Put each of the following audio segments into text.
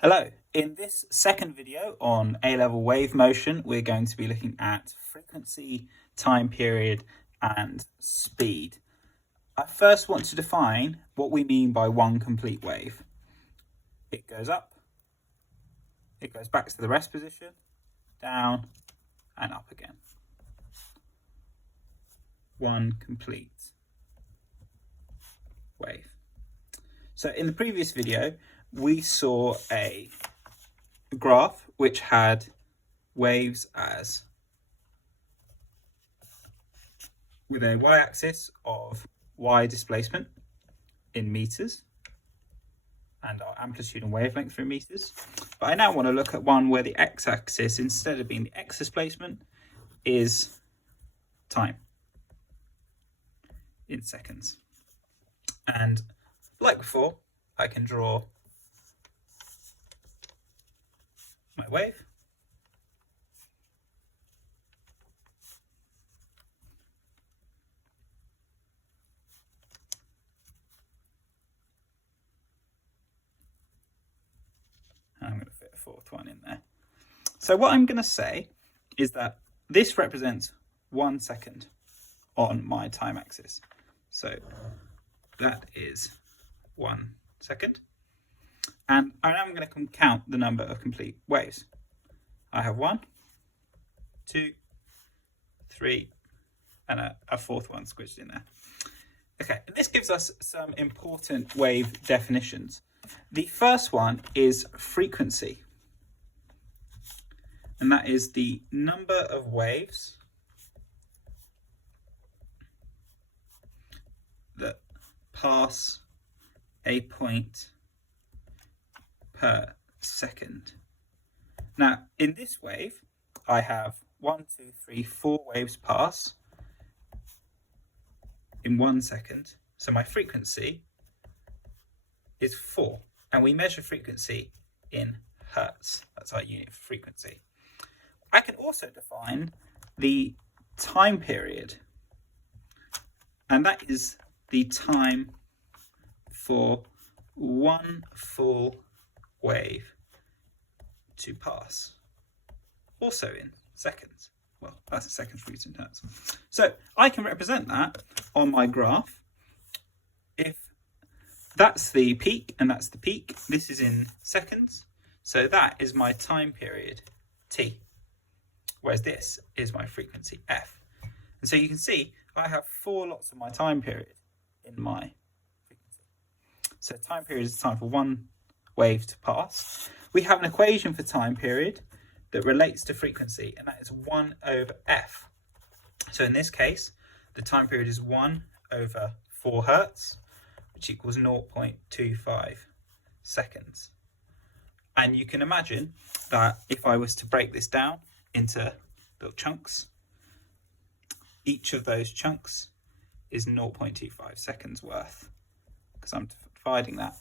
Hello, in this second video on A-level wave motion, we're going to be looking at frequency, time period, and speed. I first want to define what we mean by one complete wave. It goes up, it goes back to the rest position, down, and up again. One complete wave. So in the previous video, we saw a graph which had waves as with a y-axis of y displacement in meters and our amplitude and wavelength through meters. But I now want to look at one where the x-axis, instead of being the x displacement, is time in seconds. And like before, I can draw my wave. I'm going to fit a fourth one in there. So what I'm going to say is that this represents 1 second on my time axis. So that is 1 second. And I'm going to count the number of complete waves. I have 1, 2, 3, and a fourth one squished in there. Okay, and this gives us some important wave definitions. The first one is frequency. And that is the number of waves that pass a point per second. Now, in this wave, I have 1, 2, 3, 4 waves pass in 1 second. So my frequency is 4, and we measure frequency in hertz. That's our unit for frequency. I can also define the time period, and that is the time for one full wave to pass, also in seconds. Well, that's a second for in hertz. So I can represent that on my graph. If that's the peak and that's the peak, this is in seconds. So that is my time period, t, whereas this is my frequency, f. And so you can see I have 4 lots of my time period in my frequency. So time period is the time for one wave to pass. We have an equation for time period that relates to frequency, and that is 1 over f. So in this case, the time period is 1 over 4 hertz, which equals 0.25 seconds. And you can imagine that if I was to break this down into little chunks, each of those chunks is 0.25 seconds worth, because I'm dividing that.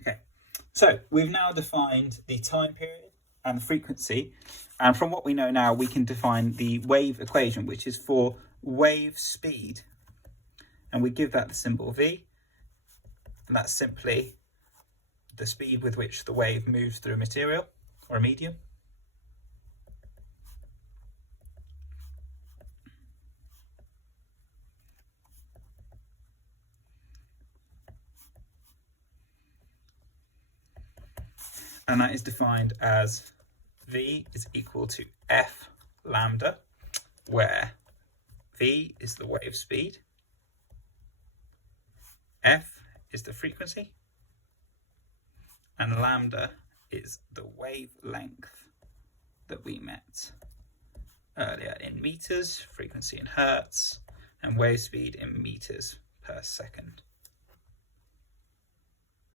Okay, so we've now defined the time period and the frequency, and from what we know now, we can define the wave equation, which is for wave speed, and we give that the symbol v, and that's simply the speed with which the wave moves through a material or a medium. And that is defined as v is equal to f lambda, where v is the wave speed, f is the frequency, and lambda is the wavelength that we met earlier in meters, frequency in hertz, and wave speed in meters per second.